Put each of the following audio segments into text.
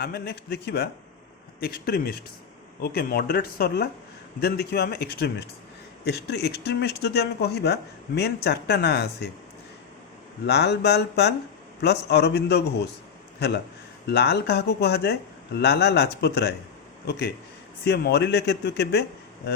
आम नेक्स्ट देखा extremist. Okay moderate सरला then देखा आम एक्सट्रीमिस्ट। एक्सट्रीमिस्ट जदि आम कह मेन चार्टा ना आसे लाल बाल पाल प्लस अरविंद घोष है। लाल क्या कह जाए लाला लाजपत राय। ओके सी मरिले के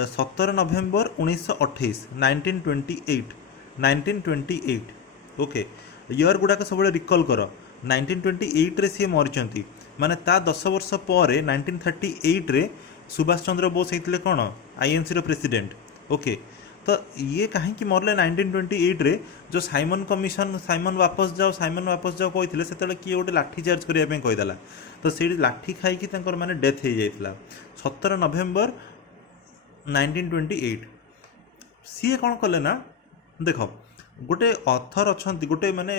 17 नवेम्बर 1928 1928 1928। ओके इयर गुड़ाक सब रिकल कर 1928 रे सी मरी माने ता 10 वर्ष पर 1938 रे सुभाष चंद्र बोस होते कौन आईएनसी प्रेसिडेंट। ओके तो ये कहीं मरले 1928 रे जो साइमन कमिशन साइमन वापस जाओ कहते से किए गोटे लाठी चार्ज करने कहीदेला तो से लाठी खाई माने डेथ हो जाता 17 नवेम्बर 1928। सी कौन कले ना देख गोटे अथर अच्छा गोटे माने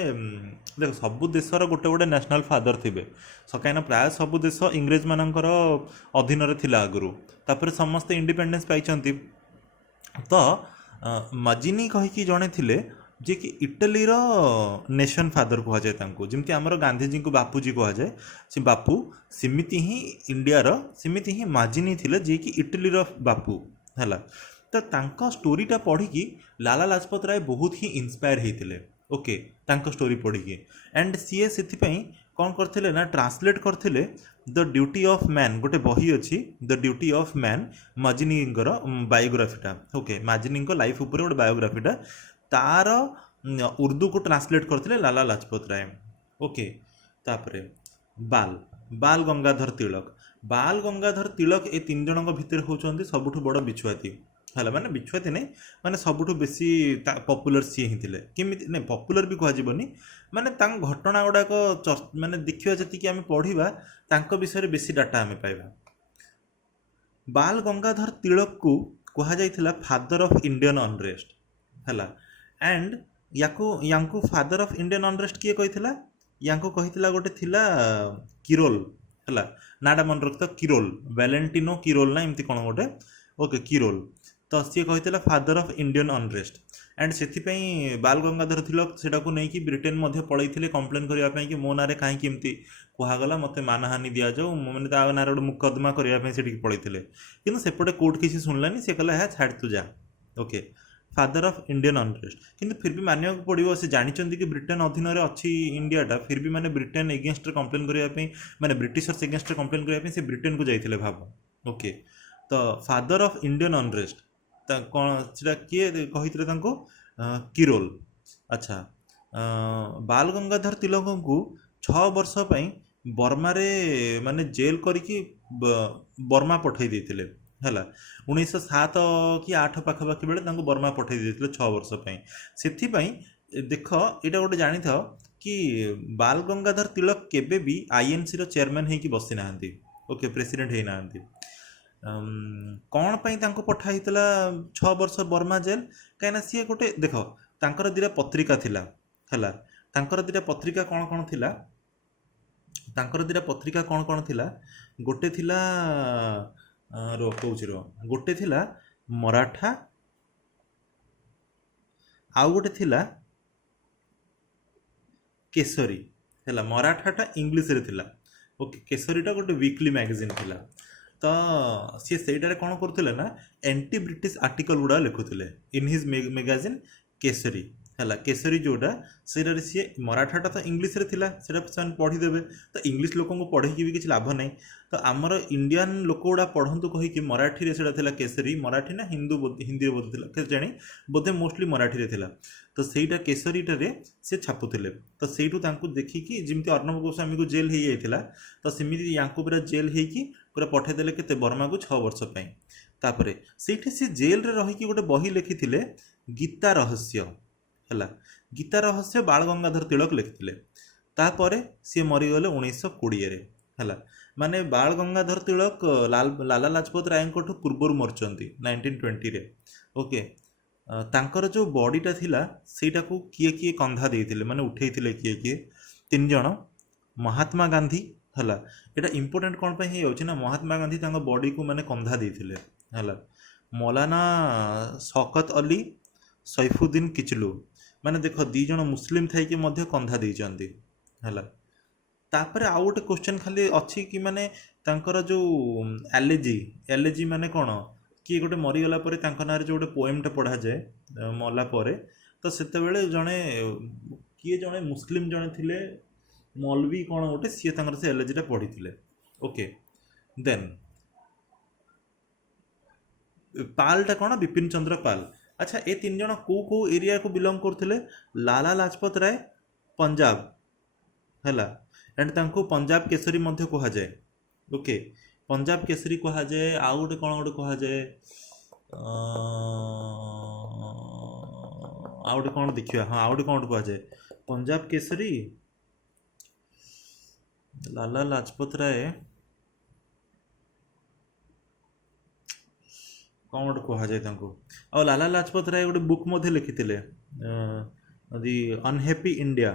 देख सबू देशर गोटे गोटे नेशनल फादर थे कहीं प्राय सबू देश इंग्रेज मानकर अधीन थिला आगु तापर समस्ते इंडिपेंडेंस पाई तो मजिनी कहीकि जड़े थे जे कि इटाली नेशन फादर कह जाए जमी आमर गांधीजी को बापूजी कह जाए से बापू सेमिति ही इंडियार सेमिति ही माजिनी थे जे कि इटाली बापू है। तो तांका स्टोरीटा पढ़ी लाला लाजपत राय बहुत ही इन्स्पायर होते। ओके तांका स्टोरी पढ़ी एंड सीए से कौन करते ना ट्रांसलेट करते द ड्यूटी ऑफ मैन गोटे बही अच्छी the duty of man Mazzini बायोग्राफीटा। ओके मजिनी लाइफ उपर गोटे बायोग्राफीटा तार उर्दू को ट्रांसलेट करते लाला लाजपत राय। ओके तापरे बाल बाल गंगाधर तिलक ए तीन जन भितर होती सबुठ बड़ बिछुआती है माने बिछुआती नहीं माने सबुठ बेसी पपुलर सी ही थे किमित नहीं पपुलर भी कहजनी माने घटना गुड़ाक माने देखा जी आम पढ़ा तांको विषय बेसी डाटा आम पाइबा। बाल गंगाधर तिलक को कह जाइथिला फादर ऑफ इंडियन अनरेस्ट है एंड यांकु फादर ऑफ इंडियन अनरेस्ट किए कही यांकु कही गोटे थिला किरोल है नाटा मन रखता किरोल वैलेंटिनो किरोल ना एमती कौन गोटे। ओके किरोल तो सी कही father of Indian unrest and से बाल गंगाधर तिलक से नहीं ब्रिटेन पलैते कम्प्लेन करने कि मो ना कहीं कहगला मत मानहानि दि जाऊ मैंने ता ना गोटे मुकदमा करने पलैते कि सेपटे कोर्ट किसी शुणलानी से कहला है छाड़ तू जा। Okay father of Indian unrest किंतु फिर भी मानने को पड़ो से जानते कि ब्रिटेन अधीन अच्छी इंडियाटा फिर भी माने ब्रिटेन एगेन्स्ट कम्प्लेन करने माने ब्रिटिशर्स एगेन्स्ट कम्प्लेन करने से ब्रिटेन को जाइए भाव। ओके तो फादर ऑफ इंडियन अनरेस्ट कौन से किए कही किरोल। अच्छा बाल गंगाधर तिलक को 6 वर्ष बर्मा रे माने जेल करके बर्मा पठे देते है 1907 कि 8 पाखापाखि बेले बर्मा पठे देते 6 वर्ष से देख यहाँ गोटे जानी था कि बाल गंगाधर तिलक केबे भी आईएनसी रो चेयरमैन होगी बसी ना। ओके प्रेसिडेंट होना कौन पाई पठाई 6 वर्ष बर्मा जेल कहीं सी गोटे देख तांकर दिटा पत्रिका थिला है तांकर दिटा पत्रिका कौन कौन थिला तांकर दिटा पत्रिका कौन कौन थिला गोटे थिला रो कौच रो गोटे थिला मराठा आउ गोटे थिला केसरी है मराठाटा इंग्लीश रे थिला। ओके केसरीटा गोटे वीकली मैगजीन थिला तो सी से कौन करते ना एंटी ब्रिटिश आर्टिकल गुड़ा लिखुले इन हिज मैगजीन केसरी है केसरी जोटा से सी मराठाटा तो इंग्लीश रे थिला से पढ़ीदेवे तो इंग्लीश लोक को पढ़े भी किसी लाभ नहीं तो आमर इंडियन लोक गुड़ा पढ़तु कहीकि मराठी रे सेटा केसरी मराठी ना हिंदी बोधे था जानी बोधे मोस्टली मराठी रे थिला तो सहीटा केसरीटे से छापुले तो सहीठू देखिकी जमी अर्णव गोस्वामी को जेल हो जाता तो सेमती या पूरा जेल होरा पठेदेले के बर्मा को 6 वर्ष तापर से जेल रे रही गोटे बही लिखी गीता रहस्य है गीता रहस्य बाल गंगाधर तिलक लिखिते तापर सी मरीगले 1920 है माने बाल गंगाधर तिलक लाला लाजपत राय पूर्वर मरचंती 1920 रे। ओके तांकर जो बॉडीटा थिला सेटा को किए किए कंधा देइथिले माने उठेइथिले किए किए 3 जण महात्मा गांधी है यहाँ इम्पोर्टेंट कौन पे हो ना महात्मा गांधी बॉडी को माने कंधा देइथिले है मौलाना शौकत अली सैफुद्दीन किचलू माने देख 2 जण मुस्लिम थी कि कंधा देइचंती है तापर आउ गोटे क्वेश्चन खाली अच्छी कि माने तांकर जो एलएजी एलएजी माने कौन किए गोटे मरीगला पर ना जो गोटे पोएमटा पढ़ा जाए मला पर तो सेतेबेले जड़े किए जड़े मुस्लिम जड़े थिले मौलवी कौन गोटे सी से एलएजीटा पढ़ी थे। ओके देन पालटा कौन विपिन चंद्र पाल। अच्छा ए तीन जन को एरिया को बिलोंग करते लाला लाजपत राय पंजाब हैला एंड तांको पंजाब केसरी मध्य कहा जाए। ओके पंजाब केसरी कहा जाए आउ गोटे कौन गोटे कहा जाए आउ गोटे कौन देखिए हाँ आउ गोटे कौन कहा जाए पंजाब केसरी लाला लाजपत राय कौन गोटे कहा जाए तांको और लाला लाजपत राय गोटे बुक मध्य लिखिथिले दि अनहैप्पी इंडिया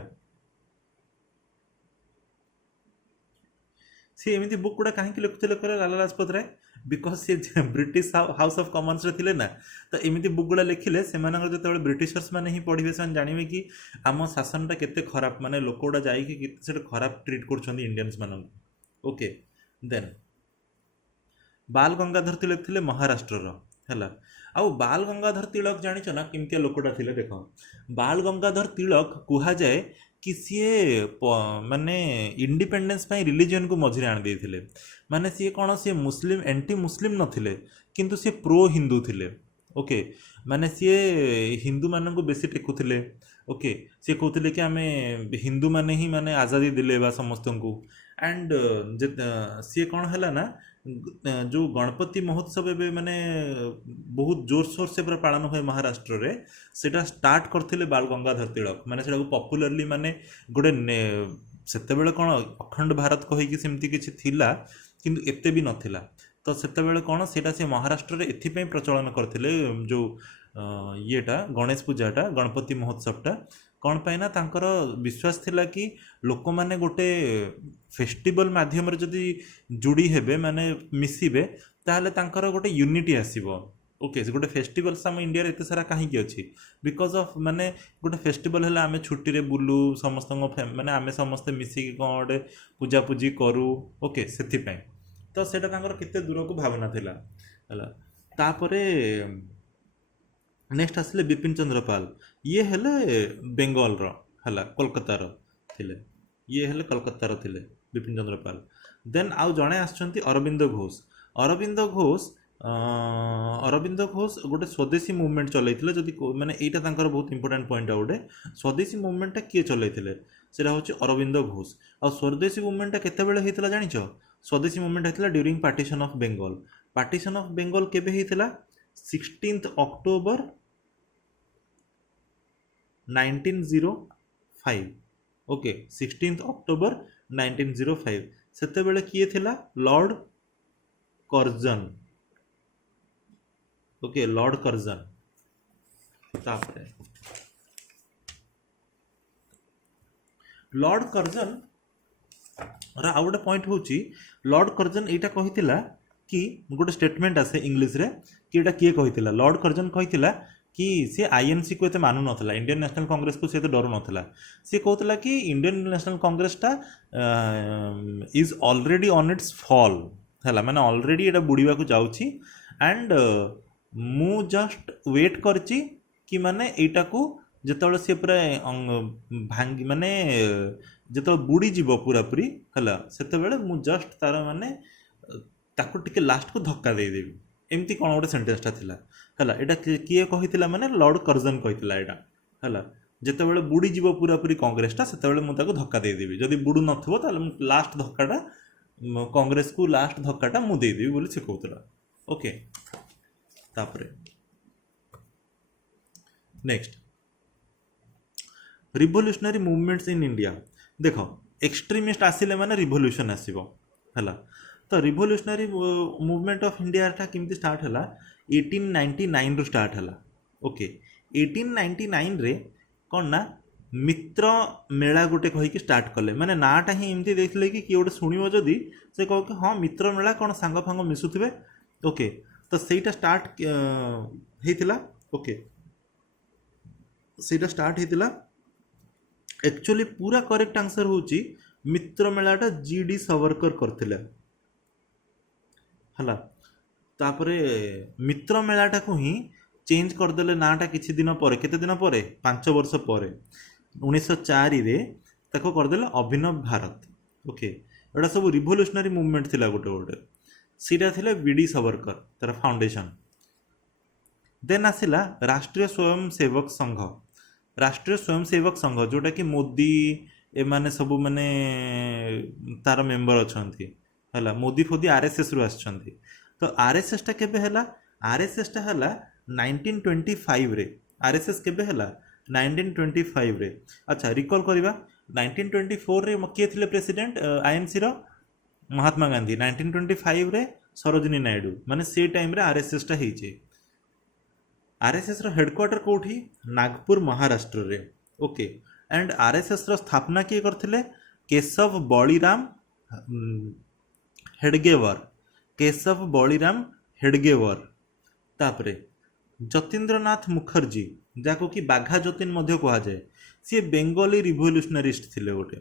सी एमती बुक गुड़ा कहीं लिखुले कहले लाला लाजपत राय बिकज सी ब्रिटिश हाउस ऑफ कॉमन्स रे ना तो एमती बुक गुड़ा लिखिले से जो ब्रिटिशर्स मैंने ही पढ़े से जानवे कि आम शासनटा केते खराब माने लोक गुड़ा जाइए खराब ट्रीट कर इंडियंस मान। ओके देन बाल गंगाधर तिलक थे महाराष्ट्र है आउ बाल गंगाधर तिलक जानिच ना केमती लोकटा थे देख बाल गंगाधर तिलक कह जाए कि सीए माने इंडिपेंडेंस पाई रिलीजन को मझे आनी देते माने सी कौन सी मुस्लिम एंटी मुस्लिम नथिले किंतु सी प्रो हिंदू थिले। ओके माने सी हिंदू मान को बेसी टेकुले। ओके सी कहते कि आम हिंदू माने ही माने आज़ादी दिले बा समस्त को एंड सी कौन है ना जो गणपति महोत्सव एवं माने बहुत जोरसोर से पूरा पालन हुए महाराष्ट्र रे सेटा स्टार्ट करथिले बाल गंगाधर तिलक माने सेटा पॉपुलरली माने गोटे सेतेबेले कौन अखंड भारत कहीकि सेमती किछि थिला किंतु एते भी नथिला तो सेतेबेले कौन सेटा से महाराष्ट्र रे एथिपई प्रचलन करथिले जो येटा गणेश पूजाटा गणपति महोत्सवटा कौन पाई ना तांकर विश्वास थिला कि लोक माने गोटे फेस्टिवल माध्यम जदि जुड़ी हेबे माने मिसिबे ताहले तांकर गोटे यूनिटी आसीबो। ओके गोटे फेस्टिवल आम इंडिया एत सारा कहीं अच्छी बिकज ऑफ माने गोटे फेस्टिवल है आम छुट्टी रे बुलू समस्त माने आम समस्ते मिसिकी कौन गोटे पूजा पूजी करूँ। ओके से तो सेटा तांकर केते दूर को भावना थिला हला तापरे नेक्स्ट आसिले विपिन चंद्र पाल ये हेले बेंगल रो हला कोलकातार थिले ये हेले कोलकातार थिले विपिन चंद्र पाल। देन आउ जड़े आसचंती अरविंद घोष अरविंद घोष गोटे स्वदेशी मुवमेंट चलते जदि माने एटा तांकर बहुत इंपोर्टेंट पॉइंट गोटे स्वदेशी मुवमेंटा किए चलते सेटा होची अरविंद घोष आ स्वदेशी मुवमेंटा केतेबेले हेतिला जानिछ स्वदेशी मुवमेंट हेतिला ड्यूरिंग पार्टीशन ऑफ बेंगल केबे हेतिला 16 अक्टोबर 1905। ओके 16 अक्टोबर 1905 सेतेबेले किए थिला Lord Curzon. Okay Lord Curzon तापरे लॉर्ड कर्जन रा आउ गोटे पॉइंट होची लॉर्ड कर्जन एटा कहितिला कि गोटे स्टेटमेंट आसे इंग्लिश रे कि एटा किए कहितिला लॉर्ड कर्जन कहितिला कि सी आईएनसी को एते मानु नथला इंडियन नेशनल कांग्रेस को से डर नथला सी कहतला कि इंडियन नेशनल कांग्रेसटा is already on its fall है माने ऑलरेडी एटा बुड़ीवा को जाउची एंड मु जस्ट वेट करची कि माने एटा को जेतबेले से पूरा भांगी माने जेतबेले बुड़ी जीव पूरा पूरी है सेतबेले मु जस्ट तार माने ताको टिके लास्ट को धक्का दे देबी एमती कौन गोटे सेंटेंसटा थिला है एटा किए कहितिला माने लॉर्ड कर्जन कहितिला एटा है जेतेबेले बुड़ी जीव पूरा पूरी कांग्रेसटा सेतेबेले मु ताको धक्का दे देबी जदि बुडू नथिबो ताले मु लास्ट धक्काटा कांग्रेस को लास्ट धक्काटा मु दे देबी बोली से कहतला। ओके तापरे next revolutionary movements in India देख एक्सट्रीमिस्ट आसिले माने रिवोल्यूशन आसीबो है तो रिवोल्यूशनरी मूवमेंट ऑफ इंडिया केमती स्टार्ट है 1899 रु स्टार्ट है। ओके 1899 रे कौन ना मित्र मेला गोटे कहीकि स्टार्ट कले माने नाटा ही एमती देखले कि गोटे शुणव जदि से कह कि हाँ मित्र मेला कौन सांग फांग मिसुथिबे। ओके तो सेटा स्टार्ट हेतिला। ओके सेटा स्टार्ट हेतिला एक्चुअली पूरा करेक्ट आंसर होची ମିତ୍ର ମେଳାଟା GD ସାବରକର କରିଥିଲେ ହେଲା। ତାପରେ ମିତ୍ର ମେଳାଟାକୁ ହିଁ ଚେଞ୍ଜ କରିଦେଲେ ନାଁଟା କିଛି ଦିନ ପରେ, କେତେ ଦିନ ପରେ, 5 ବର୍ଷ ପରେ 1904ରେ ତାକୁ କରିଦେଲେ ଅଭିନବ ଭାରତ। ଓକେ, ଏଗୁଡ଼ା ସବୁ ରିଭଲ୍ୟୁସନାରୀ ମୁଭମେଣ୍ଟ ଥିଲା ଗୋଟେ ଗୋଟେ। ସେଇଟା ଥିଲେ BD ସାବରକର, ତାର ଫାଉଣ୍ଡେସନ୍। ଦେନ୍ ଆସିଲା ରାଷ୍ଟ୍ରୀୟ ସ୍ୱୟଂସେବକ ସଂଘ। ରାଷ୍ଟ୍ରୀୟ ସ୍ୱୟଂସେବକ ସଂଘ ଯେଉଁଟାକି ମୋଦି ଏମାନେ ସବୁ ମାନେ ତାର ମେମ୍ବର ଅଛନ୍ତି ହେଲା। ମୋଦି ଫୋଦି RSSରୁ ଆସିଛନ୍ତି। ତ RSSଟା କେବେ ହେଲା? RSSଟା ହେଲା 1925ରେ। RSS କେବେ ହେଲା? 1925ରେ। ଆଚ୍ଛା, ରିକଲ୍ କରିବା, 1924ରେ କିଏ ଥିଲେ ପ୍ରେସିଡେଣ୍ଟ INCର? ମହାତ୍ମା ଗାନ୍ଧୀ। 1925ରେ ସରୋଜିନୀ ନାଇଡୁ। ମାନେ ସେ ଟାଇମ୍ରେ RSSଟା ହେଇଛି। RSSର ହେଡ଼କ୍ୱାର୍ଟର କେଉଁଠି? ନାଗପୁର, ମହାରାଷ୍ଟ୍ରରେ। ଓକେ, ଆଣ୍ଡ RSSର ସ୍ଥାପନା କିଏ କରିଥିଲେ? କେଶବ ବଳିରାମ ହେଡ଼ଗେୱାର। କେଶବ ବଳିରାମ ହେଡ଼ଗେୱାର। ତାପରେ ଯତୀନ୍ଦ୍ରନାଥ ମୁଖର୍ଜୀ, ଯାହାକୁ କି ବାଘା ଯତୀନ ମଧ୍ୟ କୁହାଯାଏ, ସିଏ ବେଙ୍ଗଲୀ ରିଭଲ୍ୟୁସନାରିଷ୍ଟ ଥିଲେ ଗୋଟେ।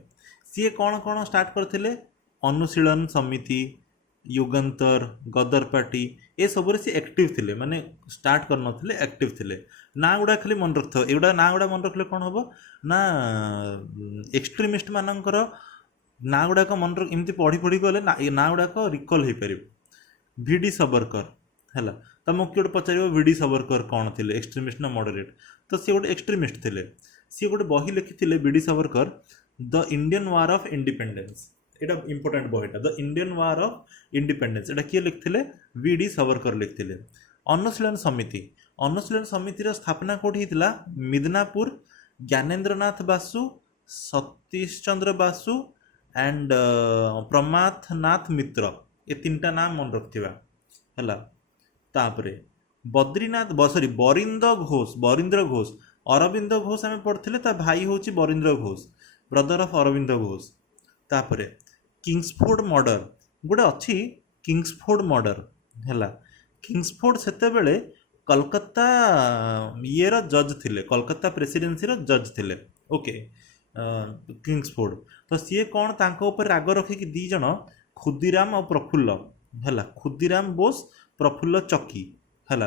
ସିଏ କ'ଣ କ'ଣ ଷ୍ଟାର୍ଟ କରିଥିଲେ? ଅନୁଶୀଳନ ସମିତି, युगंतर, गदर पार्टी, एसबुरे सी एक्टिव थिले, माने स्टार्ट करनथिले, एक्टिव थिले। ना गुड़ा खाली मन रखिथो, एगुड़ा ना गुड़ा मन रखले कौन हम ना एक्सट्रीमिस्ट मानकर ना गुड़ाक मन एमती पढ़ी पढ़ी गले ना गुड़ाक रिकल हो पार। VD सावरकर है, तो मुझे किए पचार VD सावरकर कौन थे, एक्सट्रीमिस्ट ना मॉडरेट? तो सी गोटे एक्सट्रीमिस्ट थे। सी गोटे बही लिखी VD Savarkar, the Indian war of independence. एटा इंपोर्टेंट बहीटा, the Indian war of independence. एटा किए लिखिले? VD सावरकर लिखिले। अनुशीलन समिति, अनुशीलन समितिर स्थापना कौटी होता? मिदनापुर। ज्ञानेन्द्रनाथ बासु, सतीश चंद्र बासु एंड प्रमाथ नाथ मित्र, ये तीनटा नाम मन रखा है। तापरे बद्रीनाथ सॉरी बरिंद्र घोष, बरिंद्र घोष, अरविंद घोष आम पढ़ते, ता भाई हूँ बरिंद्र घोष, ब्रदर ऑफ अरविंद घोष। तापरे किंग्सफोर्ड मर्डर गोटे अच्छी, किंग्सफोर्ड मर्डर है। किंग्सफोर्ड सेते बेले कलकत्ता ये जज थिले, कलकत्ता प्रेसिडेंसी जज थिले। ओके, किंग्सफोर्ड तो सी कौन तांको ऊपर राग रखिकी दी जन खुदीराम और प्रफुल्ल है, खुदीराम बोस, प्रफुल्ल चकी है,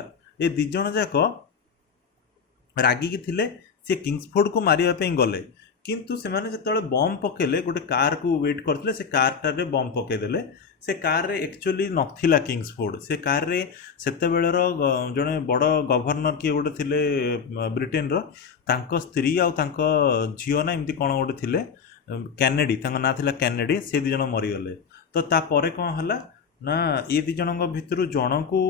ये दिज जाक रागिकी थिले। सी किंग्सफोर्ड को मारिया गले, किंतु से माने जतले बम पकेले, गोटे कार को वेट करते, से कारटारे बम पकईदेले। से कार रे एक्चुअली नथिला किंग्सफोर्ड, से कार रे सेते बेलर जड़े बड़ गवर्नर किए गोटे थिले ब्रिटेन रो, तांको स्त्री आउ तांको झियो ना एमती कौन गोटे थिले, कैनेडी, तांको ना थिला कैनेडी। से दी जण मरीगले। तो तापरे कौन है ना, ये दी जन भितर जन को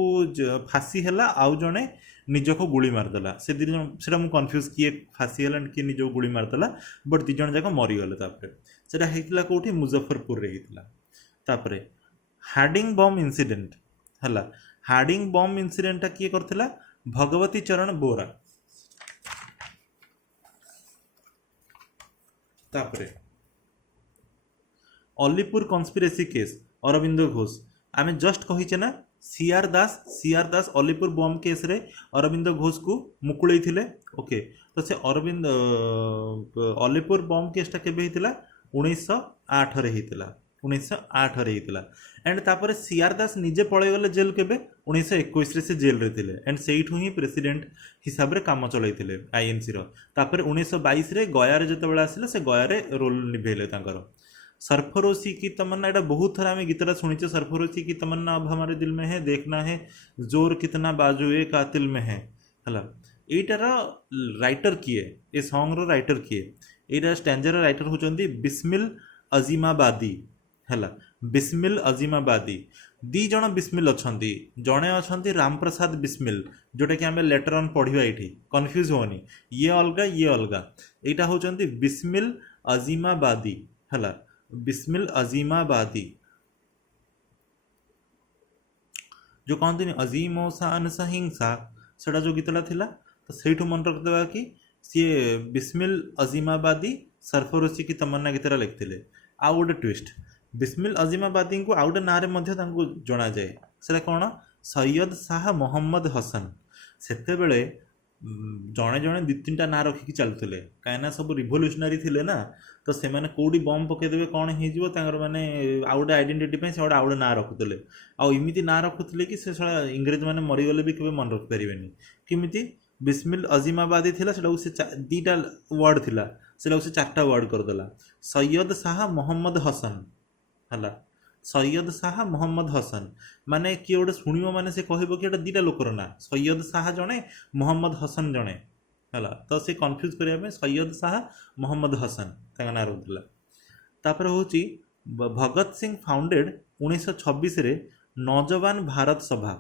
फांसी है, आउ जड़े निज को गुली मारदेला। से दी जन से कन्फ्यूज किए फांसी है कि निज को गुली मारदेला, बट दी जन जाक मरीगले। सेटा होता कौटी? मुजफ्फरपुर रे होता। तापरे हार्डिंग बम इंसिडेंट है, हार्डिंग बम इंसिडेंटा किए करथिला? भगवती चरण बोरा। तापरे अलीपुर कन्स्पिरेसी केस, अरविंद घोष। आमे जस्ट कहीचे ना, सीआर दास अलीपुर बम केस रे अरविंद घोष को मुकुले थिले। ओके, तो से अरविंद अलीपुर बम केसटा केबे हितला? 1908 रे हितला, 1908 रे हितला। एंड तापर सीआर दास निजे पळै गले जेल केबे? 1921 रे से जेल रे थिले। एंड सेइठु ही प्रेसिडेंट हिसाब रे काम चलैथिले आईएनसी रो। तापर 1922 रे गया रे जतबेला आसिले, से गया रे रोल निभेले तांकर। सरफरोशी की तमन्ना, एटा बहुत थर आम गीतटा शुणीचे। सरफरोशी की तमन्ना अब हमारे दिल में है, देखना है जोर कितना बाजुए कातिल में है। यहीटार राइटर किए, ए सॉन्ग रो राइटर किए, एटा स्टैंजर राइटर होचंदी बिस्मिल अजीमाबादी है। बिस्मिल अजीमाबादी, दी जण बिस्मिल अछंती। जणे अछंती राम प्रसाद बिस्मिल, जोटा कि आम लेटर ऑन पढ़िबा। ये कन्फ्यूज होनी, ये अलगा ये अलगा। एटा होचंती बिस्मिल अजीमाबादी है, बिस्मिल अजीमाबादी। जो कहते हैं अजीमो शान सहिंसा, सेटा जो गीतटा थिला, तो सेठू मन रखदेवा कि सी बिस्मिल अजीमाबादी सरफरोशी की तमन्ना गीतटा लिखिले। आउ गोटे ट्विस्ट, बिस्मिल अजीमाबादी को आउ गोटे ना जना जाए, से कौन? सैयद शाह मोहम्मद हसन। सेते बेले ଜଣେ ଜଣେ ଦୁଇ ତିନିଟା ନାଁ ରଖିକି ଚାଲୁଥିଲେ କାହିଁକିନା ସବୁ ରିଭଲ୍ୟୁସନାରୀ ଥିଲେ ନା ତ ସେମାନେ କେଉଁଠି ବମ୍ ପକାଇଦେବେ କ'ଣ ହେଇଯିବ ତାଙ୍କର ମାନେ ଆଉ ଗୋଟେ ଆଇଡେଣ୍ଟିଟି ପାଇଁ ସେ ଗୋଟେ ଆଉ ଗୋଟେ ନାଁ ରଖୁଥିଲେ ଆଉ ଏମିତି ନାଁ ରଖୁଥିଲେ କି ସେ ଶଳା ଇଂରେଜ ମାନେ ମରିଗଲେ ବି କେବେ ମନେ ରଖିପାରିବେନି କେମିତି ବିସ୍ମିଲ୍ ଅଜିମାବାଦୀ ଥିଲା ସେଟାକୁ ସେ ଦୁଇଟା ୱାର୍ଡ଼ ଥିଲା ସେଟାକୁ ସେ ଚାରିଟା ୱାର୍ଡ଼ କରିଦେଲା ସୈୟଦ ଶାହା ମହମ୍ମଦ ହସନ ହେଲା ସୈୟଦ ଶାହା ମହମ୍ମଦ ହସନ ମାନେ କିଏ ଗୋଟେ ଶୁଣିବ ମାନେ ସେ କହିବ କି ଏଇଟା ଦୁଇଟା ଲୋକର ନାଁ ସୈୟଦ ଶାହା ଜଣେ ମହମ୍ମଦ ହସନ ଜଣେ ହେଲା ତ ସେ କନଫ୍ୟୁଜ୍ କରିବା ପାଇଁ ସୈୟଦ ଶାହା ମହମ୍ମଦ ହସନ ତାଙ୍କ ନାଁ ରହୁଥିଲା ତାପରେ ହେଉଛି ଭଗତ ସିଂ ଫାଉଣ୍ଡେଡ଼ 1926ରେ ନୌଜୱାନ ଭାରତ ସଭା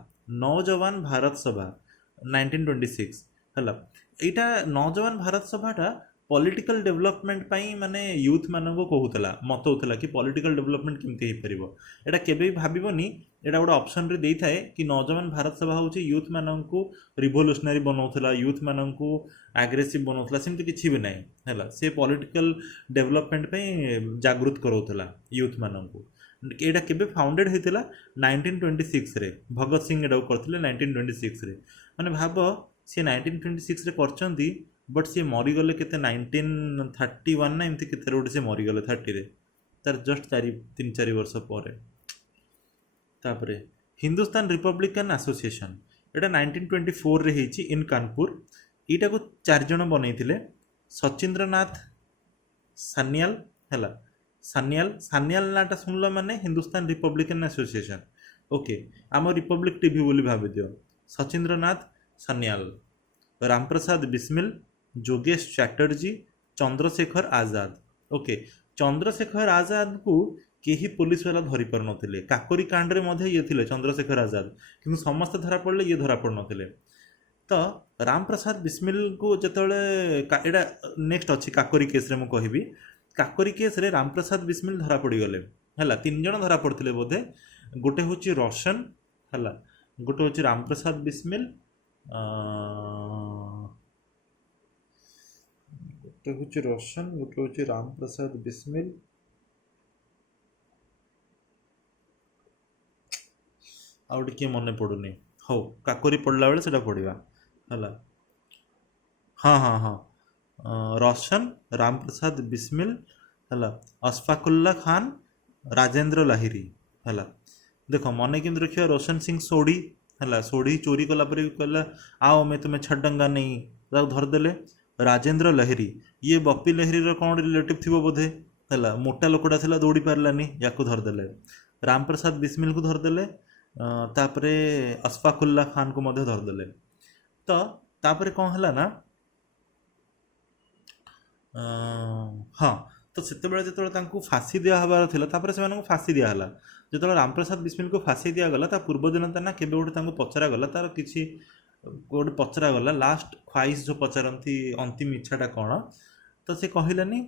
1926 ହେଲା ଏଇଟା ନୌଜୱାନ ଭାରତ ସଭାଟା ପଲିଟିକାଲ ଡେଭଲପମେଣ୍ଟ ପାଇଁ ମାନେ ୟୁଥ୍ ମାନଙ୍କୁ କହୁଥିଲା ମତଉଥିଲା କି ପଲିଟିକାଲ ଡେଭଲପମେଣ୍ଟ କେମିତି ହେଇପାରିବ ଏଇଟା କେବେ ବି ଭାବିବନି ଏଇଟା ଗୋଟେ ଅପସନ୍ରେ ଦେଇଥାଏ କି ନୌଜୱାନ ଭାରତ ସଭା ହେଉଛି ୟୁଥ୍ ମାନଙ୍କୁ ରିଭଲ୍ୟୁସନାରୀ ବନାଉଥିଲା ୟୁଥ୍ ମାନଙ୍କୁ ଆଗ୍ରେସିଭ୍ ବନାଉଥିଲା ସେମିତି କିଛି ବି ନାହିଁ ହେଲା ସେ ପଲିଟିକାଲ ଡେଭଲପମେଣ୍ଟ ପାଇଁ ଜାଗୃତ କରାଉଥିଲା ୟୁଥ୍ ମାନଙ୍କୁ ଏଇଟା କେବେ ଫାଉଣ୍ଡେଡ଼ ହେଇଥିଲା 1926ରେ ଭଗତ ସିଂ ଏଟାକୁ କରିଥିଲେ 1926ରେ ମାନେ ଭାବ ସିଏ 1926ରେ କରିଛନ୍ତି ବଟ୍ ସିଏ ମରିଗଲେ କେତେ 1931 ନା ଏମିତି କେତେ ଗୋଟେ ସେ ମରିଗଲେ 30ରେ ତାର ଜଷ୍ଟ 3-4 ବର୍ଷ ପରେ ତାପରେ ହିନ୍ଦୁସ୍ତାନ ରିପବ୍ଲିକାନ ଆସୋସିଏସନ୍ ଏଇଟା 1924ରେ ହେଇଛି ଇନ୍ କାନପୁର ଏଇଟାକୁ 4 ଜଣ ବନେଇଥିଲେ ସଚିନ୍ଦ୍ରନାଥ ସାନ୍ୟାଲ ହେଲା ସାନ୍ୟାଲ ନାଁଟା ଶୁଣିଲ ମାନେ ହିନ୍ଦୁସ୍ତାନ ରିପବ୍ଲିକାନ ଆସୋସିଏସନ୍ ଓକେ ଆମ ରିପବ୍ଲିକ ଟିଭି ବୋଲି ଭାବିଦିଅ ସଚିନ୍ଦ୍ରନାଥ ସାନ୍ୟାଲ ରାମପ୍ରସାଦ ବିସ୍ମିଲ୍ ଯୋଗେଶ ଚାଟର୍ଜୀ ଚନ୍ଦ୍ରଶେଖର ଆଜାଦ ଓକେ ଚନ୍ଦ୍ରଶେଖର ଆଜାଦକୁ କେହି ପୋଲିସ ବାଲା ଧରିପାରୁନଥିଲେ କାକୋରୀ କାଣ୍ଡରେ ମଧ୍ୟ ଇଏ ଥିଲେ ଚନ୍ଦ୍ରଶେଖର ଆଜାଦ କିନ୍ତୁ ସମସ୍ତେ ଧରା ପଡ଼ିଲେ ଇଏ ଧରା ପଡ଼ୁନଥିଲେ ତ ରାମପ୍ରସାଦ ବିସ୍ମିଲ୍କୁ ଯେତେବେଳେ ଏଇଟା ନେକ୍ସଟ ଅଛି କାକୋରୀ କେସ୍ରେ ମୁଁ କହିବି କାକୋରୀ କେସ୍ରେ ରାମପ୍ରସାଦ ବିସ୍ମିଲ୍ ଧରା ପଡ଼ିଗଲେ ହେଲା 3 ଜଣ ଧରା ପଡ଼ିଥିଲେ ବୋଧେ ଗୋଟେ ହେଉଛି ରୋଶନ ହେଲା ଗୋଟେ ହେଉଛି ରାମପ୍ରସାଦ ବିସ୍ମିଲ୍ ଗୋଟେ ହେଉଛି ରୋଶନ ଗୋଟେ ହେଉଛି ରାମପ୍ରସାଦ ବିସ୍ମିଲ୍ ଆଉ ଗୋଟେ କିଏ ମନେ ପଡ଼ୁନି ହଉ କାକୋରୀ ପଡ଼ିଲା ବେଳେ ସେଇଟା ପଡ଼ିବା ହେଲା ହଁ ରୋଶନ ରାମପ୍ରସାଦ ବିସ୍ମିଲ୍ ହେଲା ଅଶଫାକୁଲ୍ଲା ଖାନ ରାଜେନ୍ଦ୍ର ଲାହିରୀ ହେଲା ଦେଖ ମନେ କେମିତି ରଖିବା ରୋଶନ ସିଂ सोढ़ी ହେଲା सोढ़ी ଚୋରି କଲା ପରେ କହିଲା आओ मैं तुम्हें छड़ूंगा नहीं ତାକୁ ଧରିଦେଲେ ରାଜେନ୍ଦ୍ର ଲାହିରୀ ଇଏ ବପି ଲାହିରୀର କ'ଣ ରିଲେଟିଭ୍ ଥିବ ବୋଧେ ହେଲା ମୋଟା ଲୋକଟା ଥିଲା ଦୌଡ଼ି ପାରିଲାନି ୟାକୁ ଧରିଦେଲେ ରାମପ୍ରସାଦ ବିସ୍ମିଲ୍କୁ ଧରିଦେଲେ ତାପରେ ଅଶଫାକୁଲ୍ଲା ଖାନକୁ ମଧ୍ୟ ଧରିଦେଲେ ତ ତାପରେ କ'ଣ ହେଲା ନା ହଁ ତ ସେତେବେଳେ ଯେତେବେଳେ ତାଙ୍କୁ ଫାଶୀ ଦିଆହେବାର ଥିଲା ତାପରେ ସେମାନଙ୍କୁ ଫାଶୀ ଦିଆହେଲା ଯେତେବେଳେ ରାମପ୍ରସାଦ ବିସ୍ମିଲ୍କୁ ଫାଶୀ ଦିଆଗଲା ତା ପୂର୍ବ ଦିନ ନା କେବେ ଗୋଟେ ତାଙ୍କୁ ପଚରାଗଲା ତାର କିଛି ଗୋଟେ ପଚରାଗଲା ଲାଷ୍ଟ ଖ୍ୱାଇସ୍ ଯେଉଁ ପଚାରନ୍ତି ଅନ୍ତିମ ଇଚ୍ଛାଟା କ'ଣ ତ ସେ କହିଲାନି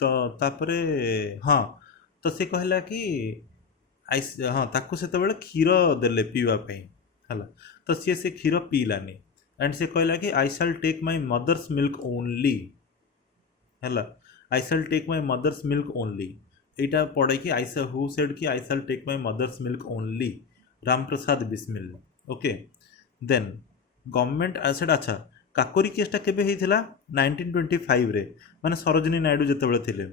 ତ ତାପରେ ହଁ ତ ସେ କହିଲା କି ହଁ ତାକୁ ସେତେବେଳେ କ୍ଷୀର ଦେଲେ ପିଇବା ପାଇଁ ହେଲା ତ ସିଏ ସେ କ୍ଷୀର ପିଇଲାନି ଆଣ୍ଡ ସେ କହିଲା କି I shall take my mother's milk only ହେଲା I shall take my mother's milk only এইটা পড়ে কি হু সেড কি I shall take my mother's milk only Ramprasad Bismil okay then government সেটা আচ্ছা কাকোরি কেসটা কেবে হয়েছিল 1925 মানে সরোজিনী নাইডু যেতবে লে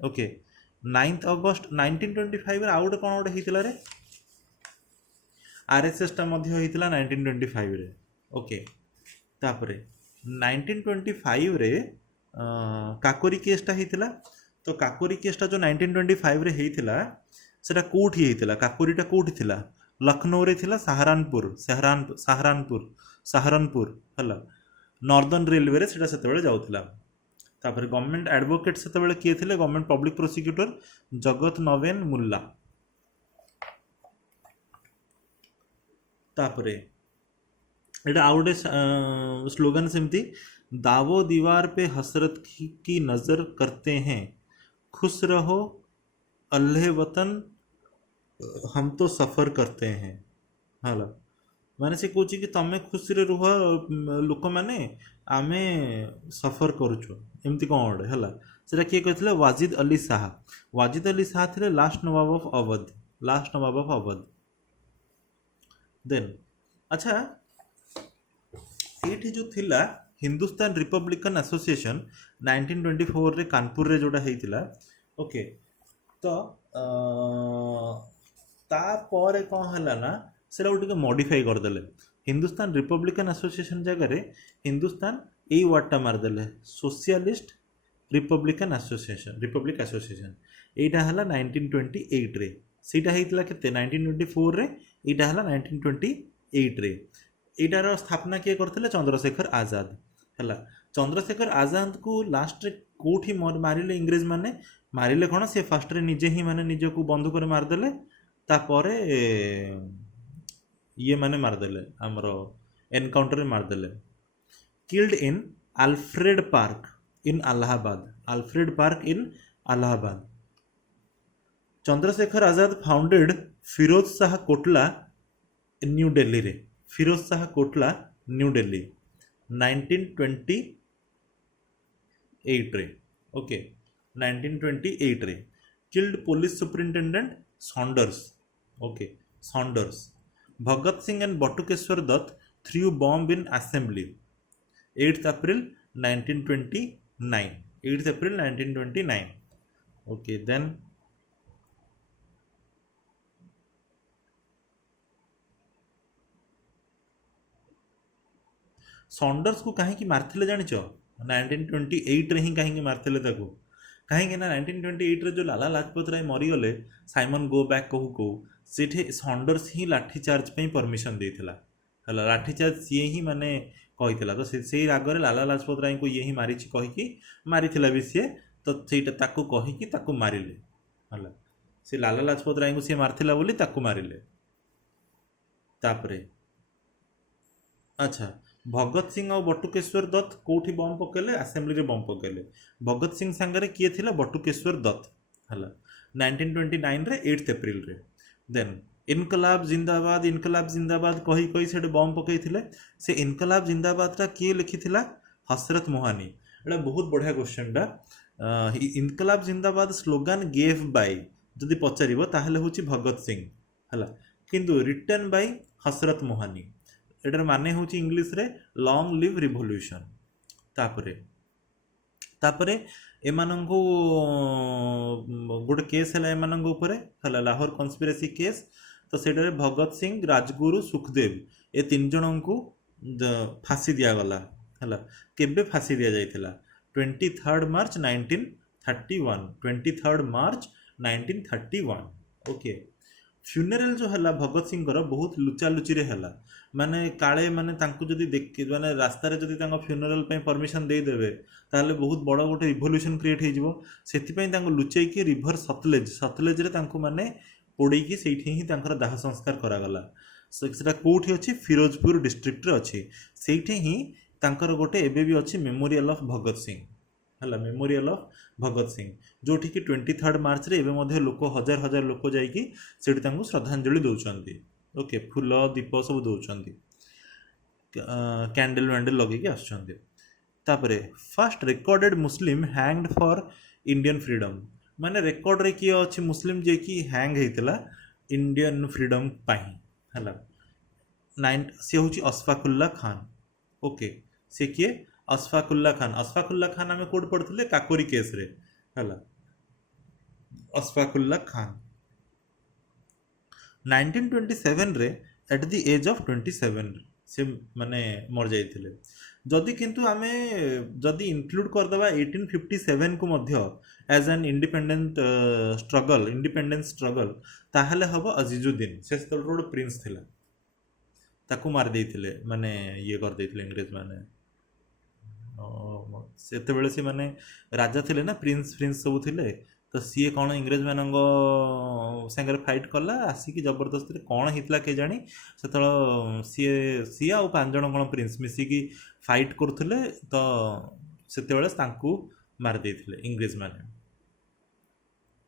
ওকে 9 অগস্ট 1925 আউ গোটে কোণ গোটে হয়েছিল রে আরএসএসটা মধ্যে হয়েছিল 1925 ওকে তাপরে 1925 কাকোরি কেসটা হয়েছিল तो काकोरी केसटा जो 1925 होता सेटा कौटी होता काकोरीटा कौटी थिला लखनऊ रे थिला सहारनपुर हला नॉर्दर्न रेलवे रे सेटा सेतेबेले जाउथिला तापर गवर्नमेंट एडवोकेट सेतेबेले किए थिले गवर्नमेंट पब्लिक प्रोसिक्यूटर जगत नवेन मुल्ला तापर एटा आउटे स्लोगन सेमती दावो दीवार पे हसरत की नज़र करते हैं खुश रहो अल्लाह वतन हम तो सफ़र करते हैं हाला माने से कौच कि तुम्हें खुशी रे रुह लोक मैंने आमे सफ़र करुचु एमती कौन गोटे है सेटा किए कहते वाजिद अली शाह थे last nawab of Awadh then अच्छा ये जो थिला हिंदुस्तान रिपब्लिकन एसोसिएशन 1924 रे कानपुर रे जोड़ा होता ओके तो तापर कौन है ना सेटा टिके मॉडिफाई करदेले हिंदुस्तान रिपब्लिकन एसोसिएशन जगह हिंदुस्तान यही वर्डटा मारदेले Socialist Republican Association Republic Association यहीटा है 1928 रे सीटा होता के 1924 रे यहाँ है 1928 रे यटार स्थापना किए करते चंद्रशेखर आजाद है चंद्रशेखर आजाद को लास्ट रे कोठी मारिले इंग्रेज माने मारिले कौन सी फास्ट रे निजे ही माने निज को बंदूक मारदेले तापर ये माने मारदेले आमर एनकाउंटर मारदेले killed in Alfred Park in Allahabad Alfred Park in Allahabad Chandrashekhar Azad founded Firoz Shah Kotla New Delhi रे फिरोज शाह कोटला न्यू दिल्ली 1928 रे ओके 1928 रे killed police superintendent Saunders okay Saunders Bhagat Singh and Batukeshwar Dutt threw bomb in assembly 8th April 1929 8th April 1929 okay then Saunders को कहीं मारथिले जानिच 1928 रे ही कहीं मारथिले ताको कहीं ना 1928 रे जो लाला लाजपत राय मरीगले साइमन गो बैक कहू कहू सेठे सॉन्डर्स ही लाठी चार्ज पे परमिशन देथिला हला लाठी चार्ज सी ही माने कहीथिला तो से रागरे लाला लाजपत राय को ये ही मारी कहीकि मारिथिला भी सी तो सेटा ताको कहीकि ताको मारिले हला से लाला लाजपत राय को सी मारथिला बोली ताको मारिले तापरे अच्छा भगत सिंह और बटुकेश्वर दत्त कोठी बम पकेले असेंबली रे बम पकेले भगत सिंह सांगरे किए थिला बटुकेश्वर दत्त हला 1929 रे 8th April रे देन इनकलाब जिंदाबाद कही कही से बम पकई थिले से इनकलाब जिंदाबाद किए लिखी थिला हसरत मोहानी एटा बहुत बढ़िया क्वेश्चन टा इनकलाब जिंदाबाद स्लोगान गेव बाय जदि पचारिबो ताहले होची भगत सिंह हला किंतु रिटर्न बाय हसरत मोहानी एटार माने होची इंग्लिश रे लॉन्ग लिव रिवोल्यूशन तापरे तापरे एमानंको गोटे केस है एमानंको ऊपर है लाहौर कन्स्पिरेसी केस तो सेटारे भगत सिंह राजगुरु सुखदेव ए 3 जन को फांसी दिगला है केबे फांसी दि जाइथिला 23rd March 1931 23rd March 1931 okay funeral जो है भगत सिंह बहुत लुचा लुची रे है माने काले माने तांको जदि देख माने रास्ता रे जदि तांको फ्यूनेराल पे परमिशन दे देबे ताले बहुत बड़ गोटे रिवोल्यूशन क्रिएट हो जिवो सेति पई तांको लुचै कि रिवर सतलेज रे तांको माने पोड़ी की सेठी ही तांकर दाह संस्कार करा गला सेटा कोठी अछि फिरोजपुर डिस्ट्रिक्ट रे अछि सेठी ही तांकर गोटे एबे भी अछि मेमोरियल ऑफ भगत सिंह हला मेमोरियल ऑफ भगत सिंह जोठी कि 23rd March रे एबे मध्ये लोक हजार हजार लोक जाई कि सेठी तांको श्रद्धांजलि दउचंती ओके फूल दीप सब दउचंती कैंडल वैंडल लगे कि आछंती तापरे first recorded Muslim hanged for Indian freedom माने रेकॉर्ड रे किए अछि मुस्लिम जे कि हैंग हेतला इंडियन फ्रीडम पाई हला 9 से होची अशफाकुल्ला खान ओके से किए अशफाकुल्ला खान आमे कोड पढ़थले काकोरी केस रे हला अशफाकुल्ला खान 1927 रे एट द एज ऑफ 27 से माने मर जाइथिले जदि किंतु आमे जदि इंक्लूड कर दबा 1857 को मध्य एज एन इंडिपेंडेंस स्ट्रगल ताहले हबो अजीजुद्दीन से तोड़ प्रिंस थिला ताकू मार देइथिले माने ये कर देइथिले इंग्रेज माने सेते बेले से माने राजा थिले ना प्रिंस सब थिले तो सी कौन इंग्रेज मान सागर फाइट कला आसिक जबरदस्ती कौन होता के जानी से सी आ 5 जन कौन प्रिंस मिसिकी फाइट करुले तो से मार देइथिले इंग्रेज माने